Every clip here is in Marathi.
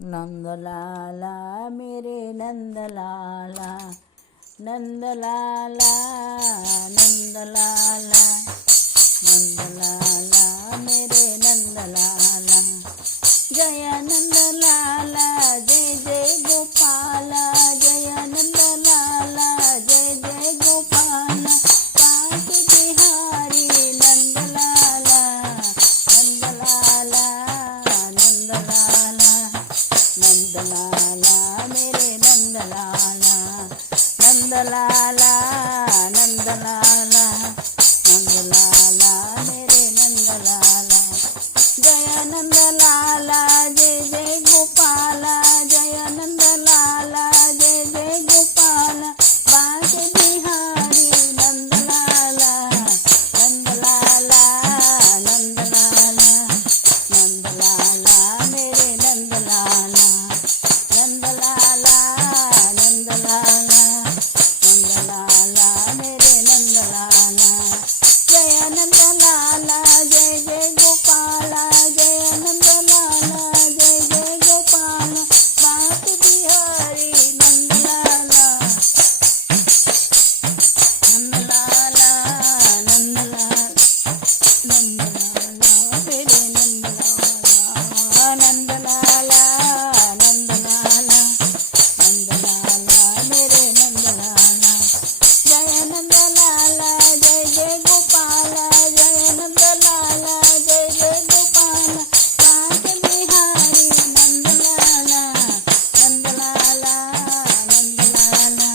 नंदलाला मेरे नंदलाला, नंदलाला नंदलाला, नंदलाला मेरे नंदलाला, जय नंदलाला जय जय गोपाला, जय नंदलाला जय जय गोपाला, काशी बिहारी नंदलाला, नंदलाला नंदलाला, नंदलाला मेरे नंदलाला, नंदलाला नंदलाला, नंदलाला मेरे नंदलाला, जय नंदलाला जय जय गोपाला, जय नंदलाला जय जय गोपाला, बांके बिहारी नंदलाला, नंदलाला नंदलाला, नंदलाला मेरे नंदलाला, नंदलाला नंदलाला, नंदलाला मेरे नंदलाला, जय नंदलाला जय जय गोपाला, जय नंदलाला जय जय गोपाला, बांके बिहारी नंदलाला, नंदलाला नंदलाला, नंदलाला मेरे नंदलाला, नंदलाला नंदलाला, नंदलाला मेरे नंदलाला, जय नंदलाला जय जय गोपाला, जय नंदलाला जय जय गोपाला, बांके बिहारी नंदलाला, नंदलाला नंदलाला,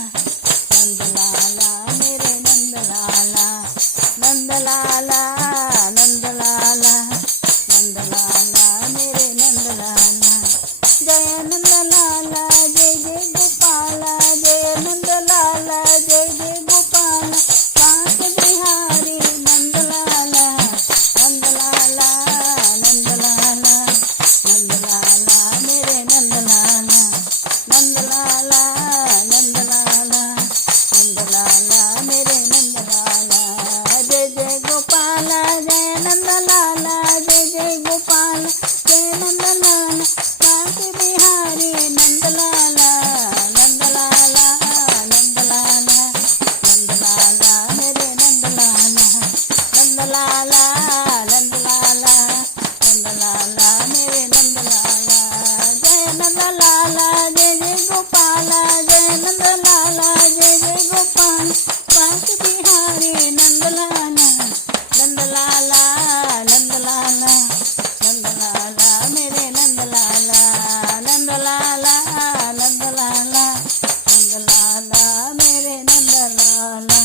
नंदलाला मेरे नंदलाला, नंदलाला नंदलाला, नंदलाला मेरे नंदलाला, जय नंदलाला जय जय गोपाला, जय नंदलाला जय जय गोपाला, बांके बिहारी नंदलाला, नंदलाला नंदलाला, नंदलाला मेरे नंदलाला, नंदलाला नंदलाला, नंदलाला मेरे नंदलाला, जय जय गोपाला जय नंदलाला जय जय गोपाला, जय नंदलाला बांके बिहारी नंदलाला, नंदलाला नंदलाला, नंदलाला मेरे नंदलाला, नंदलाला नंदलाला, नंदलाला मेरे नंदलाला, जय नंदलाला जय जय गोपाला, जय नंदलाला जय जय गोपाला, बांके बिहारी नंदलाला, नंदलाला नंदलाला, नंदलाला मेरे नंदलाला, नंदलाला नंदलाला, नंदलाला मेरे नंदलाला,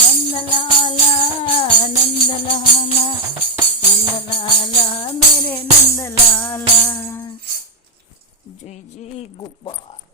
नंदलाला नंदलाला, नंदलाला मेरे नंदलाला, जय जय गोपाल।